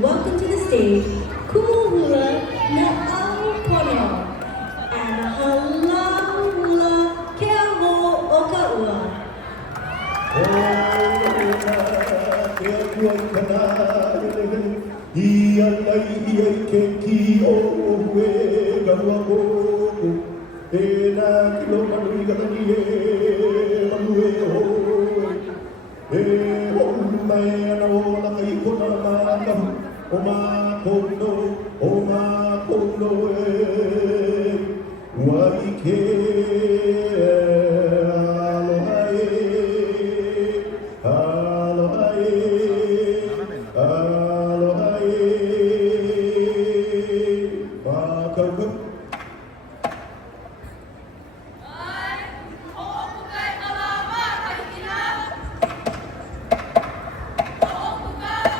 welcome to the stage Kumuhula Na'aupono and Halaula Keaho Okaua.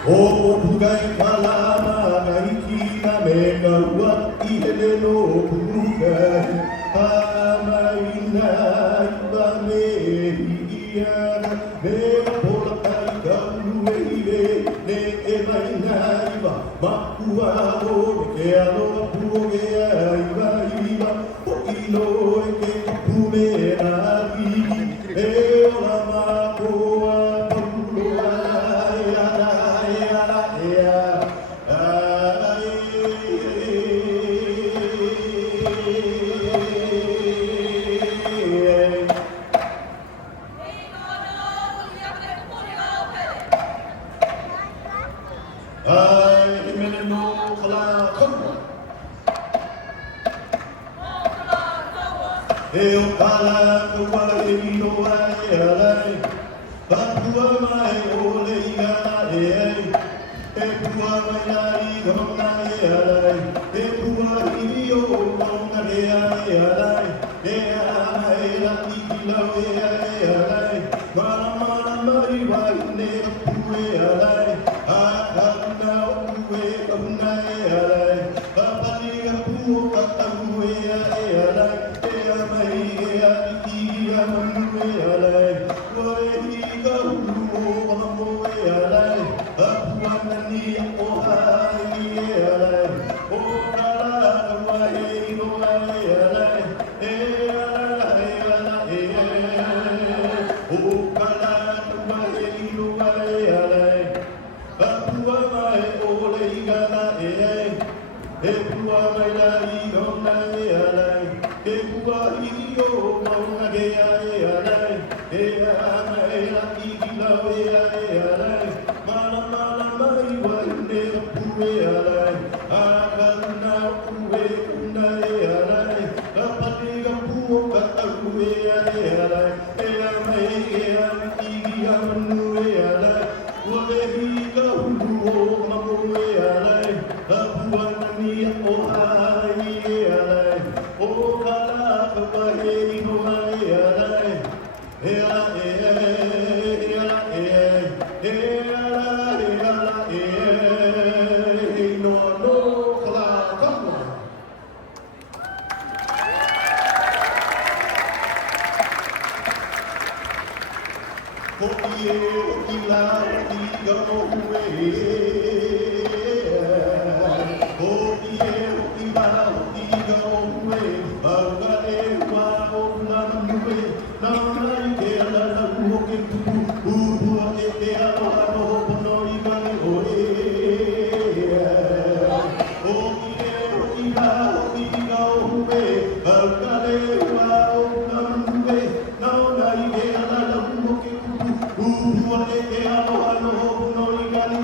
O pugai palama gaiki na mega wati heleno pugai ama ina ibane ia mega pola kai galu ile ne eva ina iba makua o ke alo puge iba iba o ilo ke pume na i e ola makua Eu para o guarino ai ai, a tua mãe oleia ai, e tua mãe ai gona ai, e tua io gona ai ai, e ai la tigila ai ai, mana mai vai ne pue ai, a kana pue gona ai, a pali pu ka pue ai ai.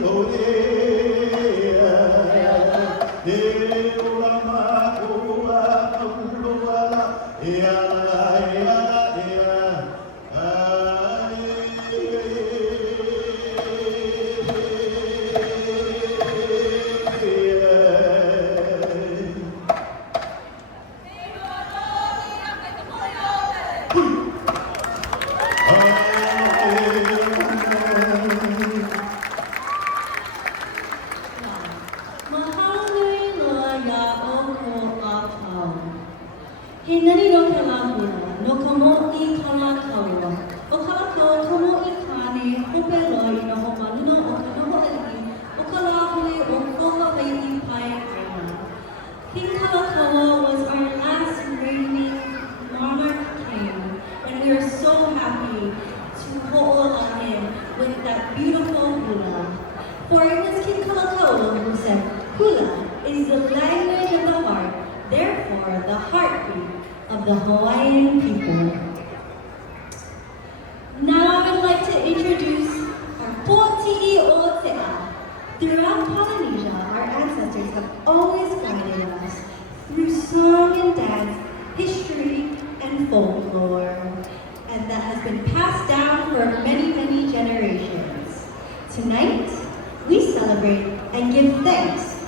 Oh, the Hawaiian people. Now I would like to introduce our Poti'i Otea. Throughout Polynesia, our ancestors have always guided us through song and dance, history and folklore, and that has been passed down for many, many generations. Tonight, we celebrate and give thanks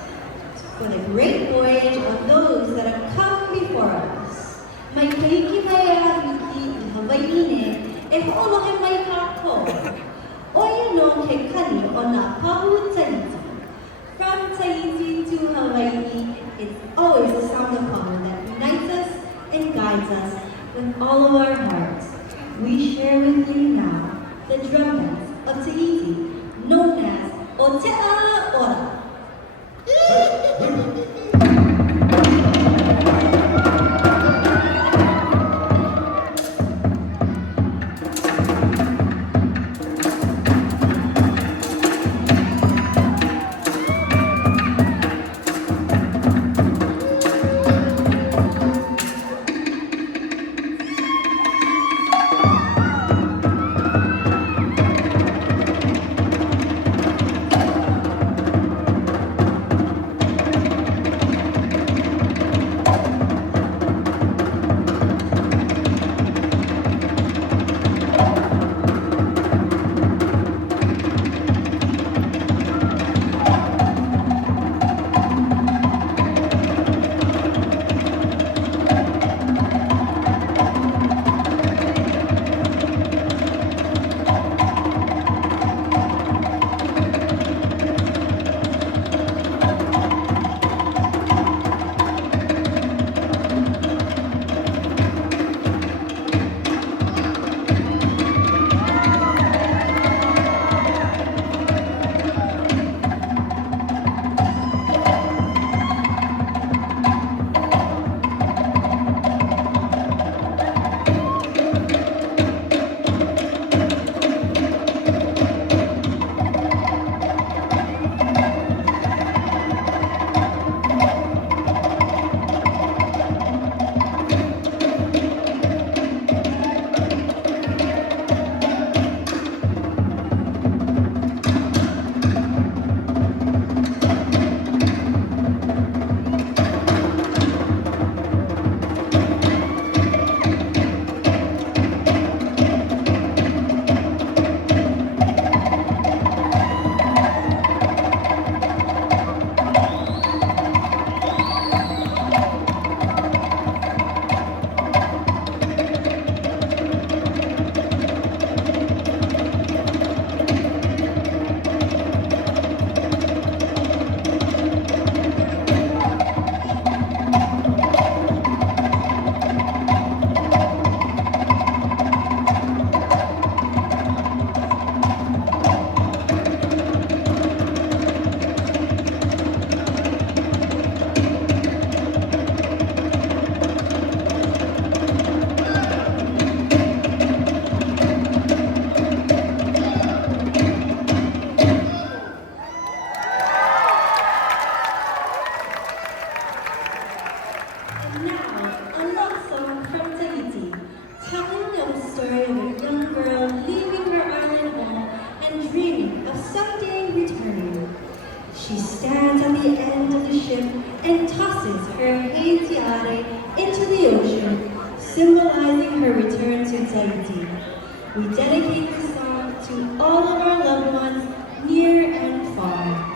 for the great voyage of those that have come before us. Mai keiki mai ahiki I Hawaii e ho'olohe mai kākou. Oia no ke kani o nā pahu Tahiti. From Tahiti to Hawaii, it's always the sound of pahu that unites us and guides us with all of our hearts. We share with you now the drum dance of Tahiti, known as Otea Ora. Symbolizing her return to Tahiti. We dedicate this song to all of our loved ones, near and far.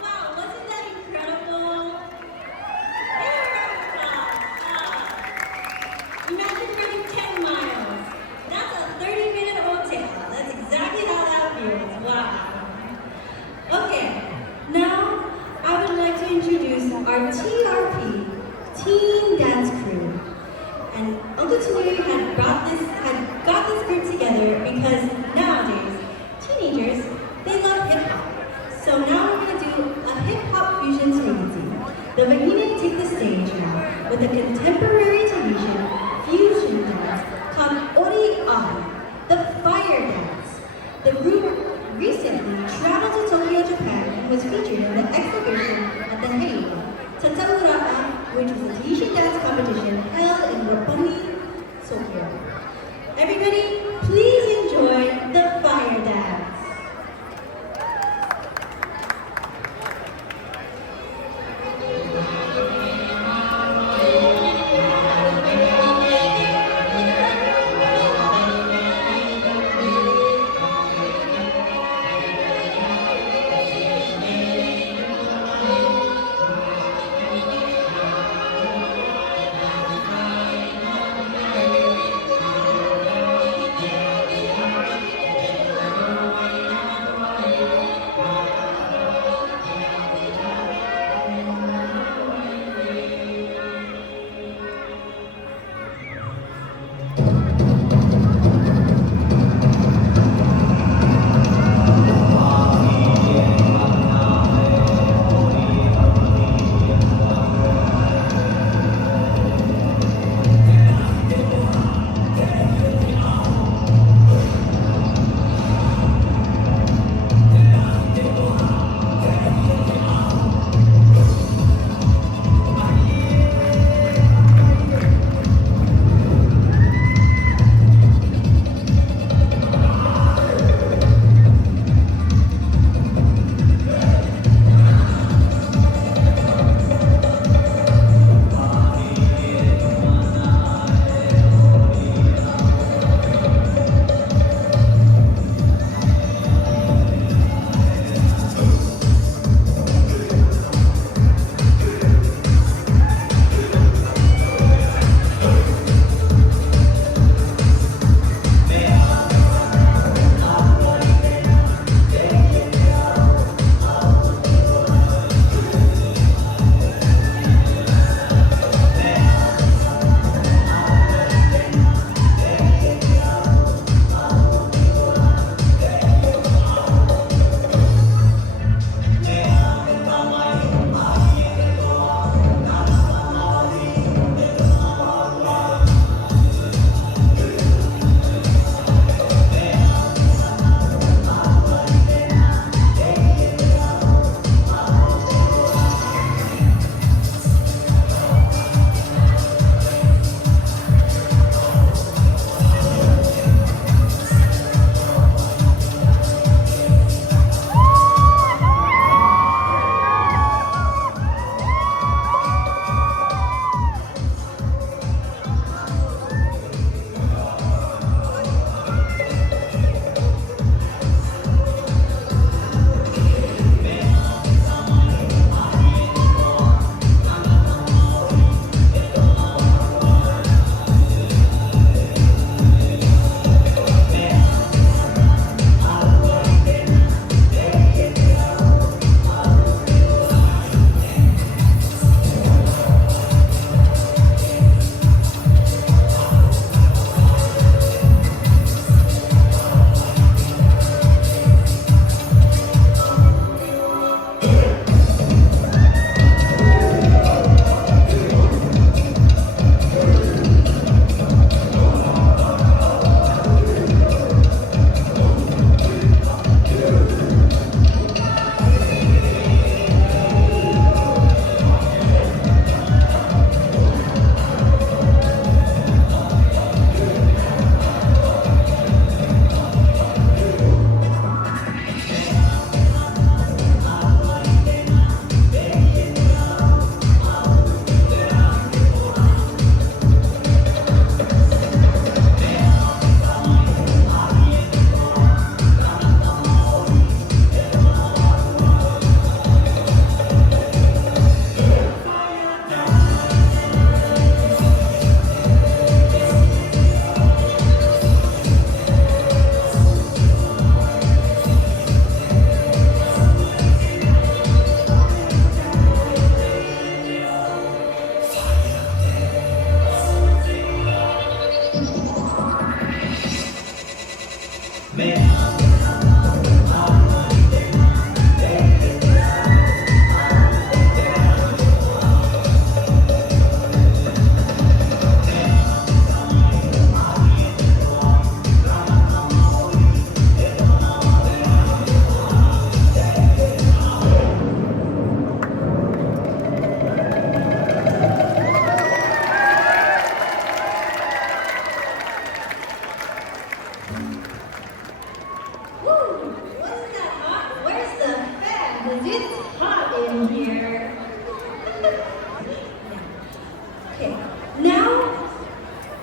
Wow, wasn't that incredible? Imagine running 10 miles. That's a 30-minute hotel. That's exactly how that feels. Wow. Okay, now I would like to introduce our TRP, Teen Dance Crew. And Uncle Tui had got this group together because nowadays, teenagers, they love hip-hop. So now we're going to do a hip-hop fusion swing. The Bahine take the stage now with a contemporary Tahitian fusion dance called Ori Ahi, the fire dance. The group recently traveled to Tokyo, Japan and was featured in the exhibition at the Heiwa Tataura'a, which was a Tahitian dance competition held in Bunny Sokyo. Everybody, please enjoy the fire dance.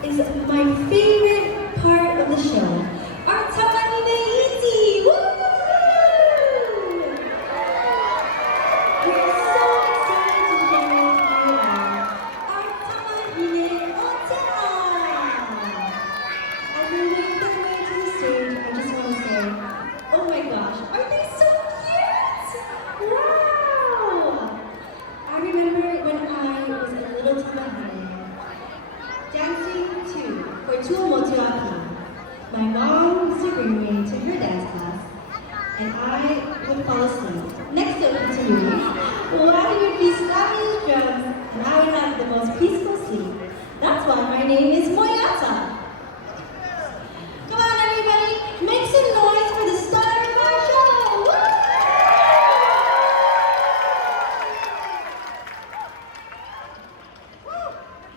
is my favorite part of the show. Our Tamanine Iti! Woo! We're so excited to share with you our Tamanine Ote'a! As we wait their way to the stage, I just want to say, oh my gosh, are they so cute? Wow! I remember when I was a little Tamahine, dancing too for Tuamotuaki. My mom used to bring me to her dance class, and I would fall asleep next to a Kutanui while he would be slapping his drums, and I would have the most peaceful sleep. That's why my name is Moyata. Come on, everybody, make some noise for the star of our show! Woo!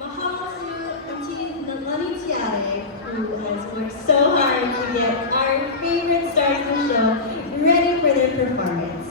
Mahalo to Auntie Nalani Tiare, who has worked so hard to get our favorite stars of the show ready for their performance.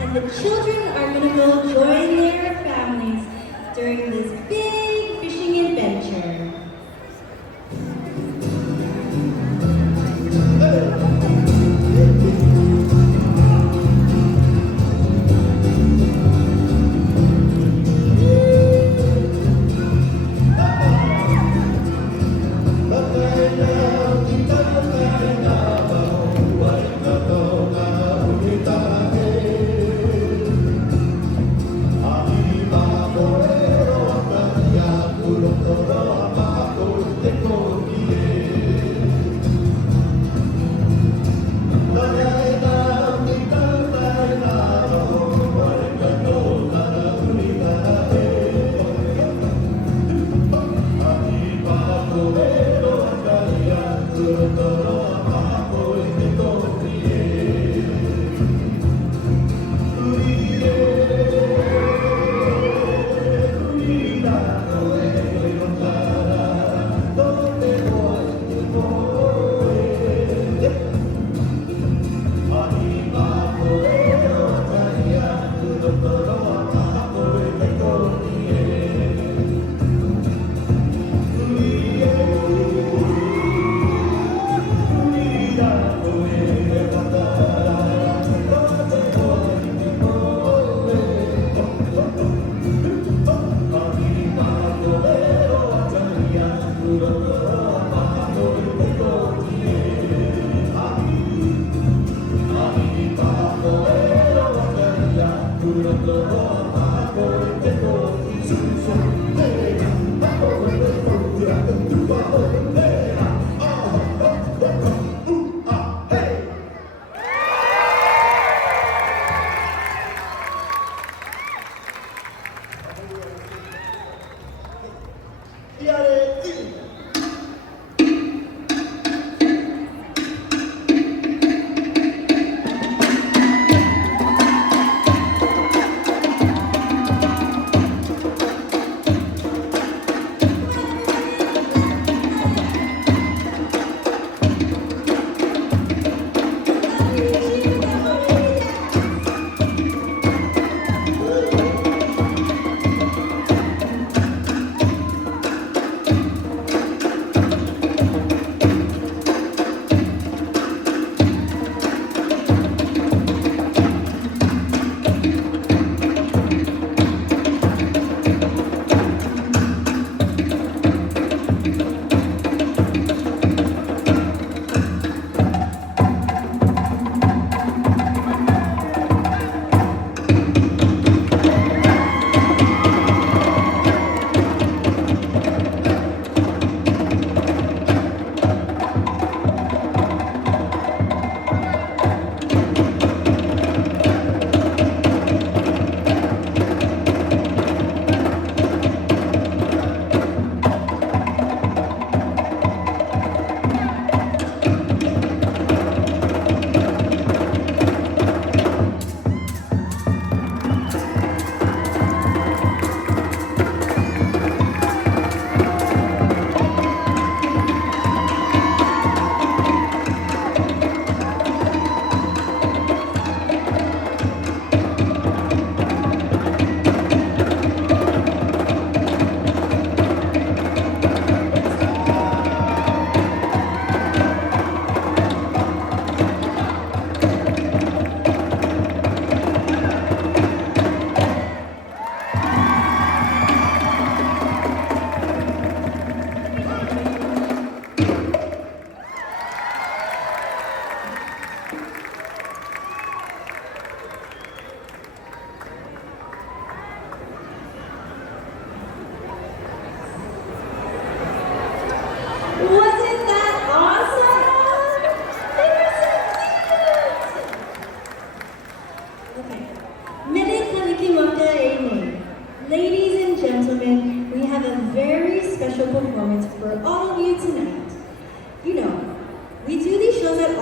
and the children are going to go join their families during this big fishing adventure.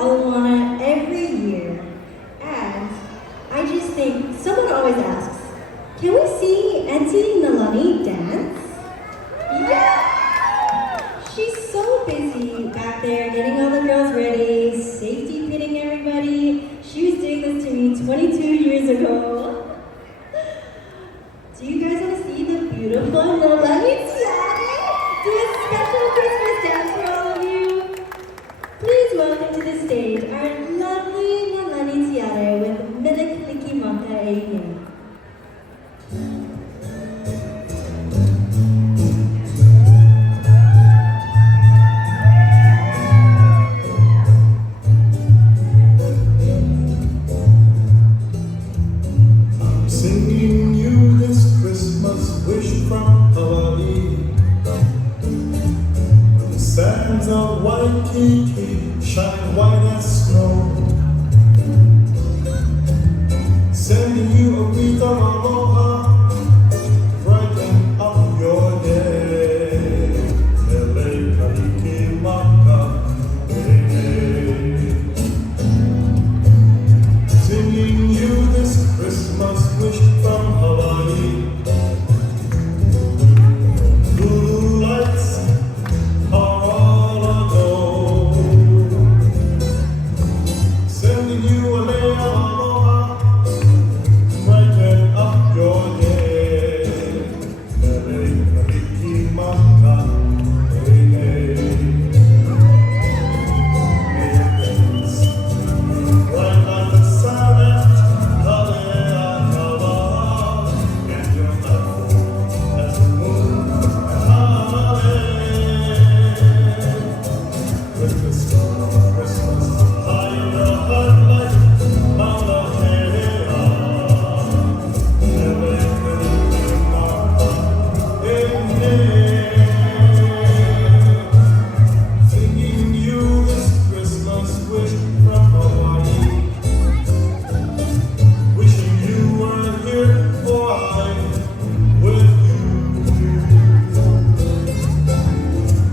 Awana every year. And I just think, someone always asks, can we see Auntie Nalani dance? Yeah! She's so busy back there getting all the girls ready, safety pitting everybody. She was doing this to me 22 years ago. Do you guys want to see the beautiful Nalani Tiare? Do a special Christmas dance for all of you. Please welcome to the stage our lovely Nalani Tiare with Milik Likimaka Aine. Singing you this Christmas wish from Hawaii. The sands of Waikiki shine white as snow. Sending you a wreath of aloha, brighten up your day. Mele kalikimaka, singing you this Christmas wish from Hawaii. Blue lights are all aglow, sending you a lei of aloha, brighten up your day. Mele kalikimaka, bright like the sun at Kaleakala, and your love as the moon with the star of Christmas high in your heart like Mauna Kea. Singing you this Christmas wish from Hawaii. Wishing you were here for I with you.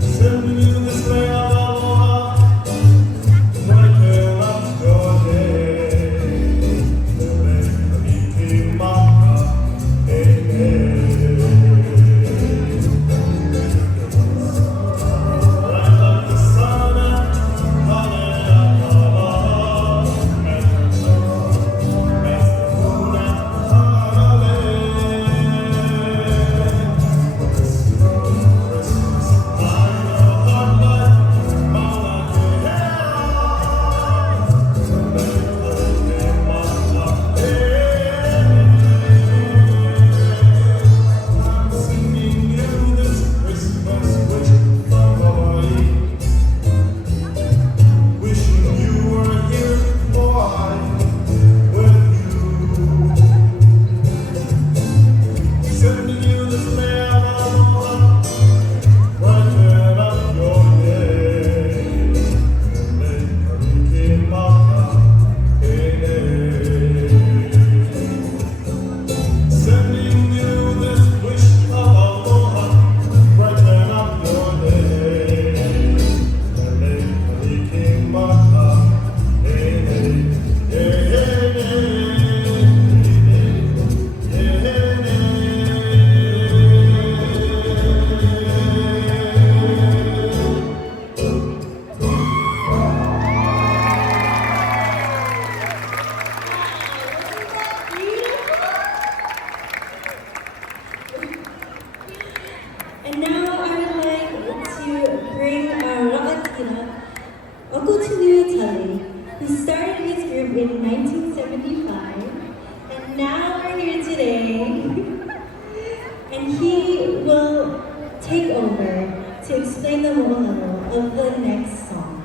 Sending you this lei of aloha, brighten up your day. Mele kalikimaka, bright like the sun at Kaleakala, and your love as the moon at Hanalei. Christmas high in your heart like Mauna I'm singing you this Christmas wish from Hawaii. Wishing you were here for I with you. Sending you this lei of aloha, brighten up your day. Mele kalikimaka, sending you this wish of aloha, brighten up your day. Mele kalikimaka, And now I would like to bring our Ra'atina, Uncle Tulio Tully, who started his group in 1975, and now we're here today, and he will take over to explain the mo'olelo of the next song.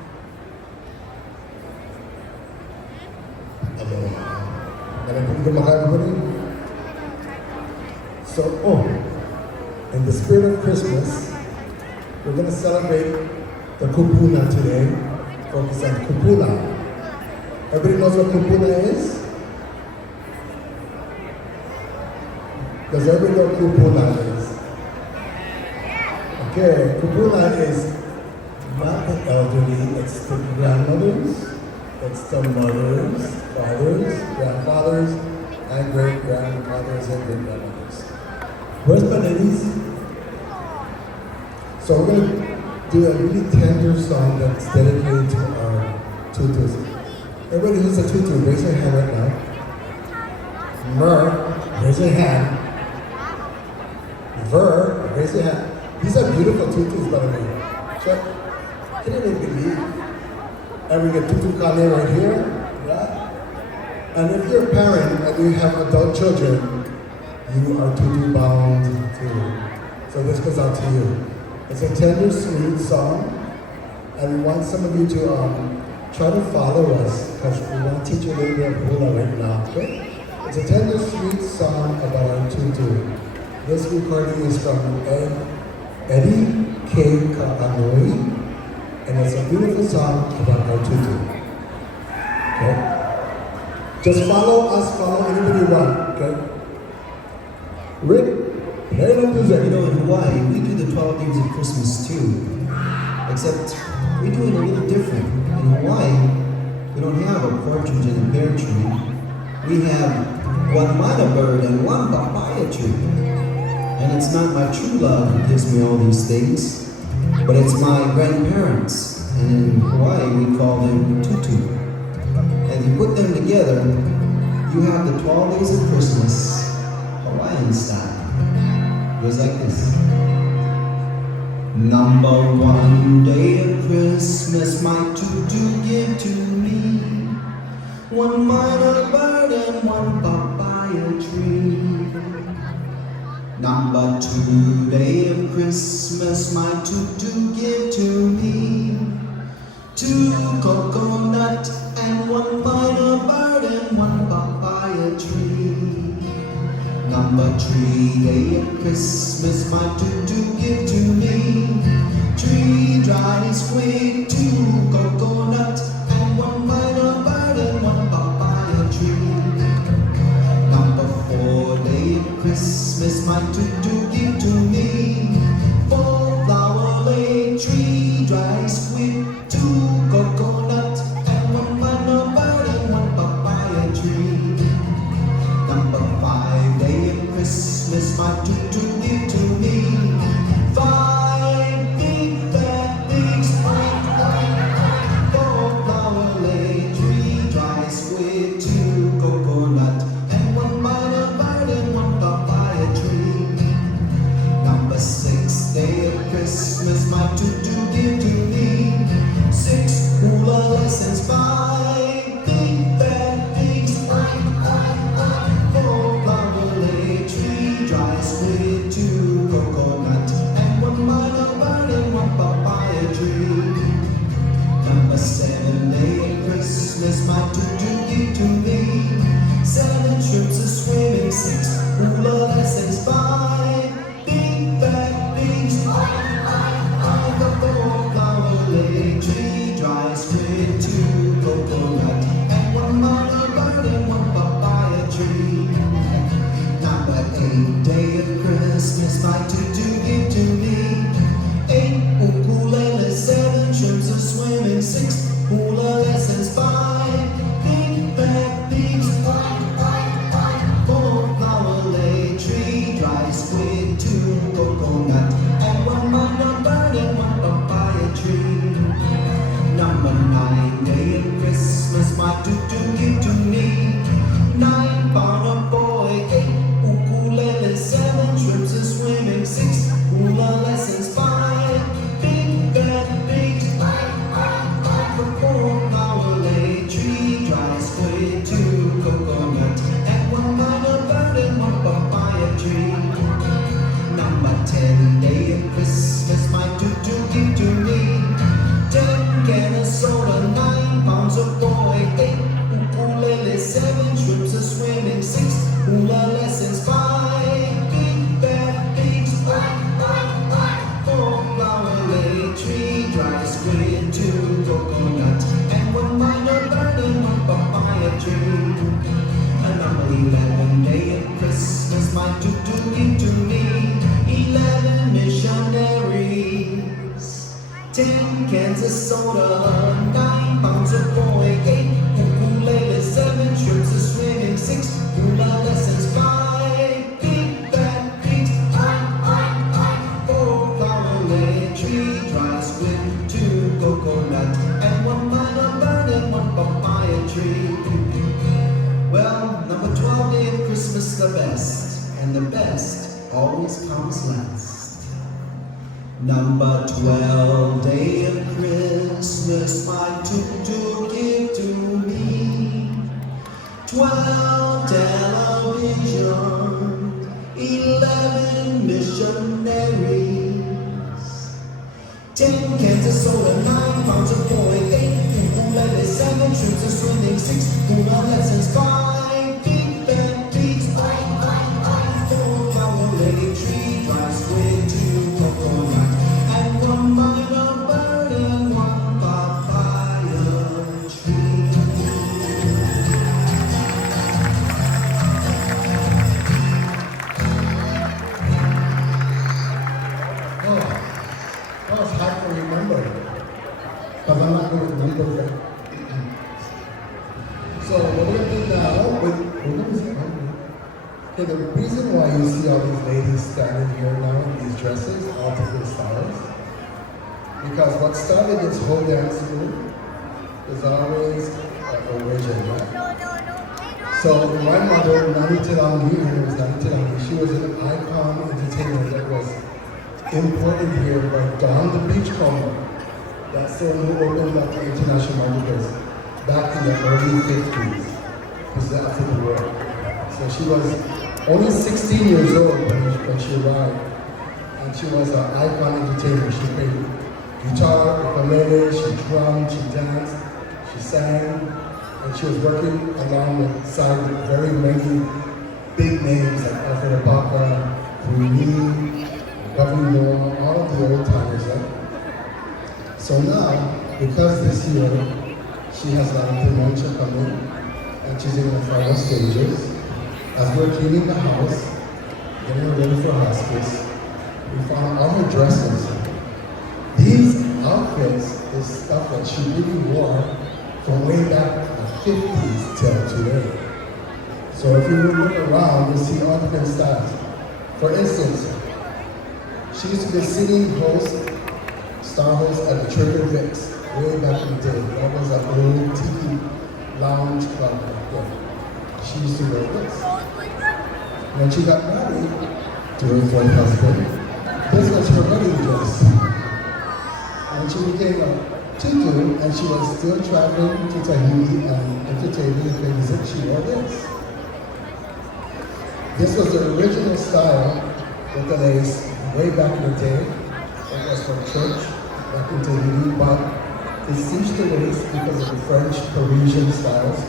So, in the spirit of Christmas, we're going to celebrate the kupuna today. Focus on kupuna. Everybody knows what kupuna is? Does everybody know what kupuna is? Okay, kupuna is not the elderly, it's the grandmothers It's the mothers, fathers, grandfathers, and great-grandfathers and great-grandmothers. Where's my ladies? So we're going to do a really tender song that's dedicated to our tutus. Everybody who's a tutu, raise your hand right now. Mer, raise your hand. Ver, raise your hand. These are beautiful tutus, by the way. Check. Can you believe? And we get tutu kale right here. Yeah. And if you're a parent and you have adult children, you are tutu bound too. So this goes out to you. It's a tender, sweet song, and we want some of you to try to follow us because we want to teach you a little bit of hula right now. Okay? It's a tender, sweet song about our tutu. This recording is from Eddie K. Ka'anoi, and it's a beautiful song about our tutu. Okay? Just follow us, follow anybody you want. Okay? Rick, play the music. You know, in Hawaii, we do the 12 Days of Christmas too. Except we do it a little different. In Hawaii, we don't have a partridge in a pear tree. We have one mana bird and one papaya tree. And it's not my true love who gives me all these things, but it's my grandparents. And in Hawaii, we call them tutu. And you put them together, you have the 12 Days of Christmas, Hawaiian style. It goes like this. Number 1 day of Christmas, my tutu give to me. One minor bird and one papaya tree. Number 2 day of Christmas, my tutu give to me. 2 coconut and one minor bird and one papaya tree. Number 3 day of Christmas, my tutu give to me. 3 dry squid, 2 coconut, and one minor bird and one papaya tree. Number 4 day of Christmas, my tutu give to me. 4 flower laid, 3 dry squid, 2 coconut, and one minor bird and one papaya tree. Number 5 day of Christmas, my tutu give to me. 5 big fat pigs, 4 flower laid, 3 dry squid, 2 coconut, and one minor bird and one papaya tree. Number 6 day of Christmas, my tutu give to me. 6 hula lessons, 5 big fat pigs, 4 flower laid, 3 dry squid, 2 coconut, and one minor bird and one papaya tree. Number 7 day of Christmas, my tutu give to me. 7 trips of swimming, 6 hula lessons, 5 big fat pigs, 4 flower laid, 3 dry squid, 2 coconut, and one minor bird and one papaya tree. Number 8 day of Christmas, my tutu give to me. 8 ukulele, 7 trips of swimming, 6 hula lessons, 5 big fat pigs, 4 flower laid, 3 dry squid, 2 coconut, and one minor bird and one papaya tree. Number 9 day of Christmas, my tutu give to me. 9 pound of boy, 8 ukulele, 7 trips of swimming, 6 hula lessons, 5 big fat pigs, 4 flower laid, 3 dry squid, 2 coconut, and one minor bird and one papaya tree. Number 10 day of Christmas, my tutu give to me. 10 can of soda, 9 pounds of boy, 8 ukulele, 7 trips of swimming, 6 hula lessons, 5 big fat pigs, 4 flower laid, 3 dry squid, 2 coconut, and one minor bird and one papaya tree. And number 11 day of Christmas, my tutu give to me. 11 missionaries, 10 cans of soda, 9 pounds of boy, 8 the best, and the best always comes last. Number 12, day of Christmas, my tutu give to me. 12 television, 11 missionaries, 10 cans of soda, 9 pounds of boy, 8 ukulele, 7 trips of swimming, 6 Kuna lessons, 5 deep bed beats, 4 flower lady tree, drives way to coconut, and 1 minor bird and 1 papaya tree. Oh, that was hard to remember. Because I'm not good with numbers. Right? So what we're going to do now, okay, the reason why you see all these ladies standing here now in these dresses, all different styles, because what started this whole dance move is always origin, right? So my mother, Nani Tilangi, her name was Nani Tilangi, she was an icon entertainer that was imported here by Don the Beachcomber. That's the one who opened up the International Marketplace back in the early 50s, just after the war. So she was only 16 years old when she arrived, and she was an icon entertainer. She played guitar, ukulele, she drummed, she danced, she sang, and she was working alongside very many big names like Alfred Apaka, Puni, Governor Noah, all of the old timers. Right? So now, because this year she has a lot of dementia coming, and she's in the final stages, as we're cleaning the house, getting her ready for hospice, we found all her dresses. These outfits is stuff that she really wore from way back in the 50s till today. So if you look around, you'll see all different styles. For instance, she used to be a singing host, star host at the Trader Vic's way back in the day. That was an old tiki lounge club back then. She used to wear this. When she got married to her fourth husband, this was her wedding dress. And she became a tutu, and she was still traveling to Tahiti and entertaining and music. She wore this. This was the original style with the lace way back in the day. It was from church back in Tahiti, but it cinched the waist because of the French Parisian styles.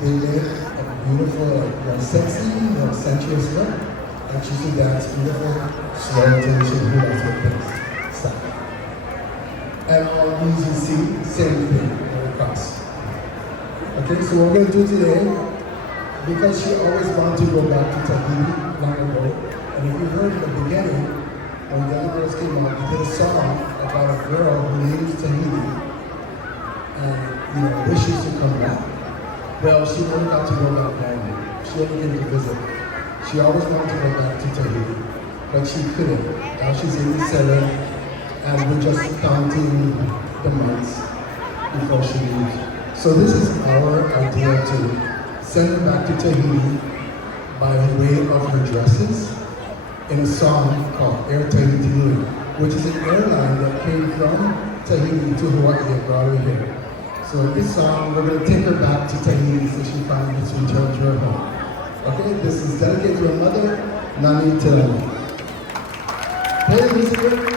They made a beautiful, sexy, sensuous look, and she used to dance beautiful, slow tension, style. And all these you see, same thing all across. Okay, so what we're going to do today, because she always wanted to go back to Tahiti long ago, and if you heard in the beginning, when the other girls came out, we did a song about a girl who leaves Tahiti and wishes to come back. Well, she never got to go back home. She only came to visit. She always wanted to go back to Tahiti, but she couldn't. Now she's 87, and we're just counting the months before she leaves. So this is our idea to send her back to Tahiti by way of her dresses in a song called Air Tahiti Nui, which is an airline that came from Tahiti to Hawaii and brought her here. So in this song, we're going to take her back to Tahiti so she finally gets returned to her home. Okay, this is dedicated to her mother, Nani Tilangi. Play the music.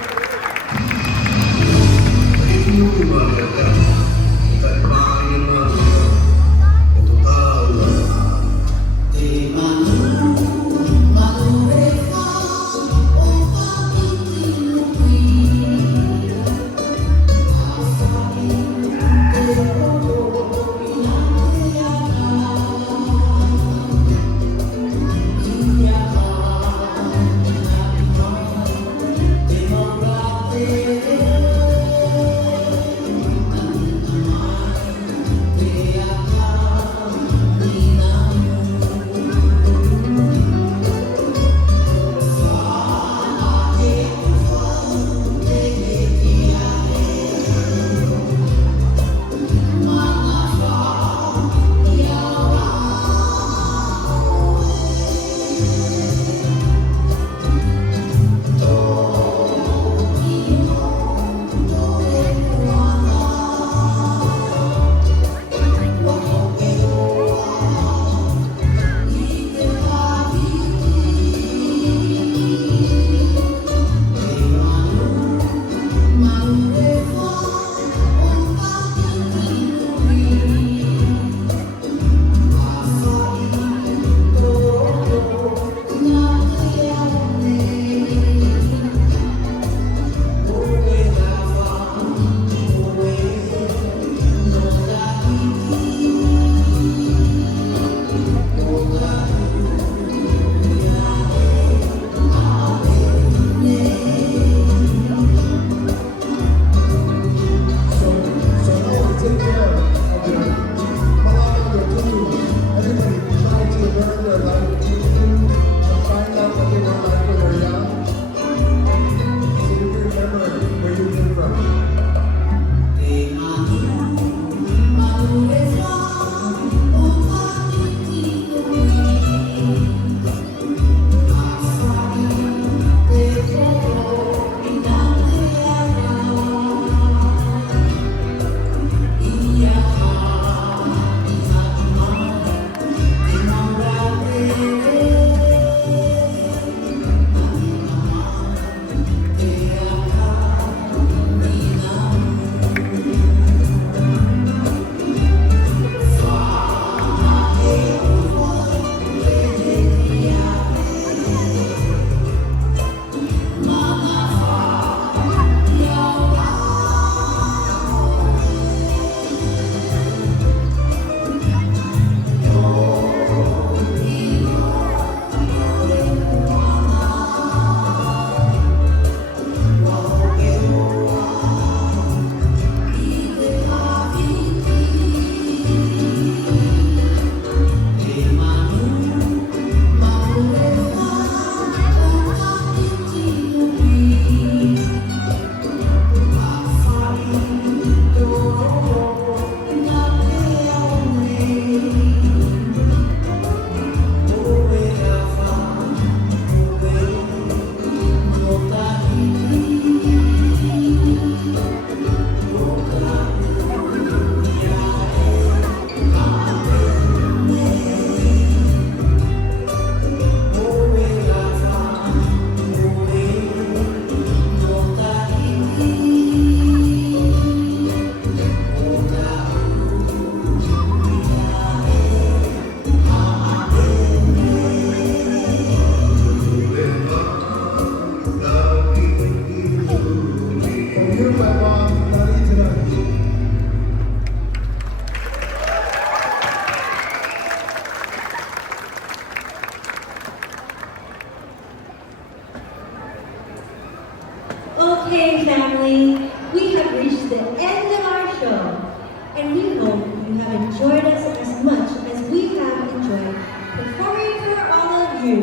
enjoyed us as much as we have enjoyed performing for all of you.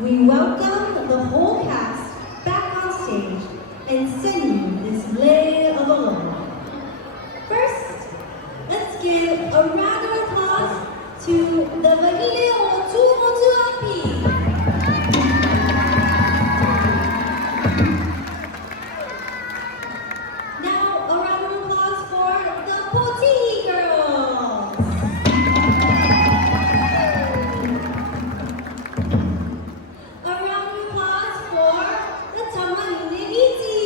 We welcome the whole cast back on stage and send you this lay of aloha. First, let's give a round of applause to the Wahine o Tumotuapi. Now, a round of applause for the Potihi girls. A round of applause for the Tamahine Iti.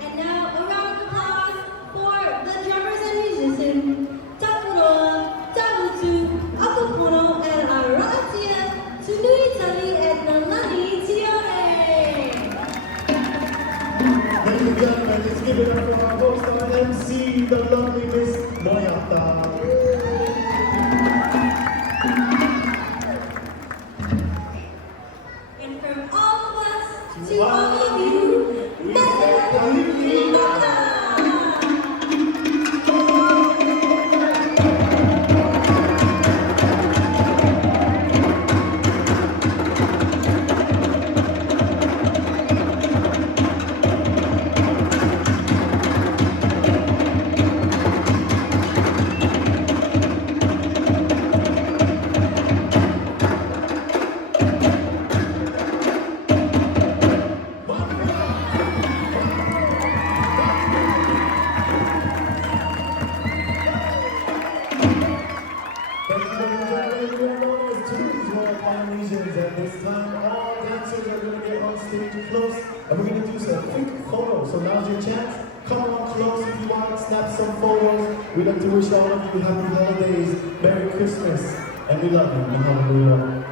And now, a round of applause for the drummers and musicians, Takuroa, Tabutu, Akupono, and Aratia, Tunuitani, and Nalani Tione. Ladies and gentlemen, let's give it up for our host, our MC, the lovely Miss Noyata. And from all of us to all of you, Mele Kalikimaka! Thank you, ladies and gentlemen. We are known as Tunes Royal Polynesians, and this time all dancers are going to get on stage close, and we're going to do some quick photos. So now's your chance. Come on close if you want, snap some photos. We'd like to wish all of you happy holidays, Merry Christmas, and we love you. Hallelujah.